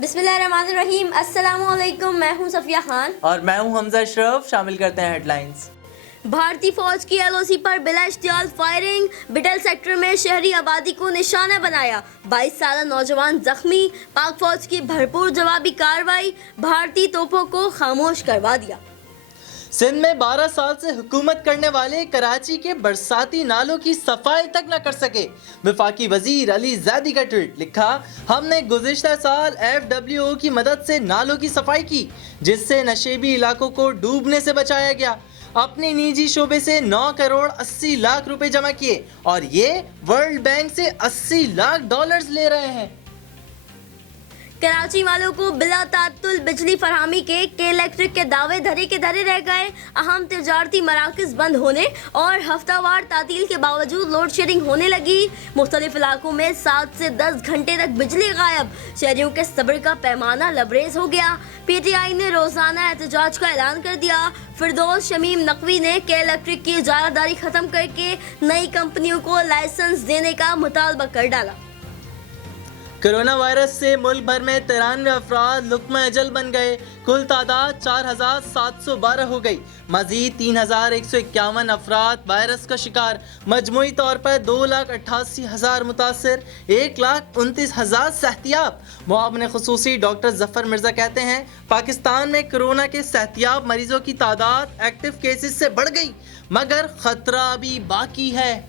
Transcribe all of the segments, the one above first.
بسم اللہ الرحمن الرحیم. السلام علیکم. میں ہوں صفیہ خان اور میں ہوں حمزہ اشرف. شامل کرتے ہیں ہیڈ لائنز. بھارتی فوج کی ایل او سی پر بلا اشتعال فائرنگ. بٹل سیکٹر میں شہری آبادی کو نشانہ بنایا. 22 سالہ نوجوان زخمی. پاک فوج کی بھرپور جوابی کارروائی. بھارتی توپوں کو خاموش کروا دیا. سندھ میں 12 سال سے حکومت کرنے والے کراچی کے برساتی نالوں کی صفائی تک نہ کر سکے. وفاقی وزیر علی زیدی کا ٹویٹ. لکھا، ہم نے گزشتہ سال FWO کی مدد سے نالوں کی صفائی کی جس سے نشیبی علاقوں کو ڈوبنے سے بچایا گیا. اپنے نجی شعبے سے 9 کروڑ 80 لاکھ روپے جمع کیے اور یہ ورلڈ بینک سے 80 لاکھ ڈالرز لے رہے ہیں. کراچی والوں کو بلا تعطل بجلی فراہمی کے الیکٹرک کے دعوے دھرے کے دھرے رہ گئے. اہم تجارتی مراکز بند ہونے اور ہفتہ وار تعطیل کے باوجود لوڈ شیڈنگ ہونے لگی. مختلف علاقوں میں 7 سے 10 گھنٹے تک بجلی غائب. شہریوں کے صبر کا پیمانہ لبریز ہو گیا. PTI نے روزانہ احتجاج کا اعلان کر دیا. فردوس شمیم نقوی نے الیکٹرک کی اجارہ داری ختم کر کے نئی کمپنیوں کو لائسنس دینے کا مطالبہ کر ڈالا. کرونا وائرس سے ملک بھر میں 93 افراد لقمہ اجل بن گئے. کل تعداد 4712 ہو گئی. مزید 3151 افراد وائرس کا شکار. مجموعی طور پر 2,88,000 متاثر، 1,29,000 صحتیاب. معاون خصوصی ڈاکٹر ظفر مرزا کہتے ہیں پاکستان میں کرونا کے صحتیاب مریضوں کی تعداد ایکٹیو کیسز سے بڑھ گئی مگر خطرہ ابھی باقی ہے.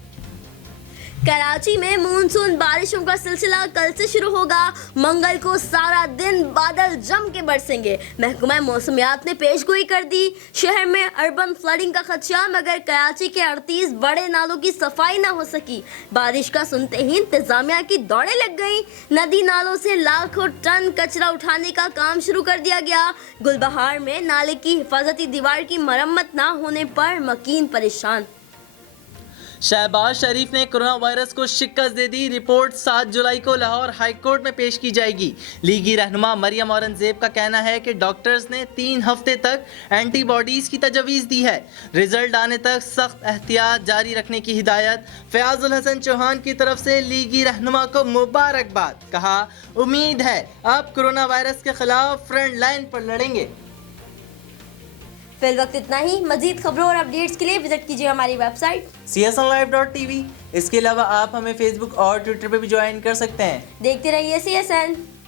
کراچی میں مونسون بارشوں کا سلسلہ کل سے شروع ہوگا. منگل کو سارا دن بادل جم کے برسیں گے. محکمہ موسمیات نے پیش گوئی کر دی. شہر میں اربن فلڈنگ کا خدشہ مگر کراچی کے 38 بڑے نالوں کی صفائی نہ ہو سکی. بارش کا سنتے ہی انتظامیہ کی دوڑیں لگ گئیں. ندی نالوں سے لاکھوں ٹن کچرا اٹھانے کا کام شروع کر دیا گیا. گلبہار میں نالے کی حفاظتی دیوار کی مرمت نہ ہونے پر مکین پریشان. شہباز شریف نے کرونا وائرس کو شکست دے دی. رپورٹ 7 جولائی کو لاہور ہائی کورٹ میں پیش کی جائے گی. لیگی رہنما مریم اورنگزیب کا کہنا ہے کہ ڈاکٹرز نے 3 ہفتے تک اینٹی باڈیز کی تجویز دی ہے. رزلٹ آنے تک سخت احتیاط جاری رکھنے کی ہدایت. فیاض الحسن چوہان کی طرف سے لیگی رہنما کو مبارکباد. کہا، امید ہے آپ کرونا وائرس کے خلاف فرنٹ لائن پر لڑیں گے. فی الوقت اتنا ہی. مزید خبروں اور اپڈیٹس کے لیے وزٹ کیجیے ہماری ویب سائٹ csnlive.tv. اس کے علاوہ آپ ہمیں فیس بک اور ٹویٹر پہ بھی جوائن کر سکتے ہیں. دیکھتے رہیے CSN.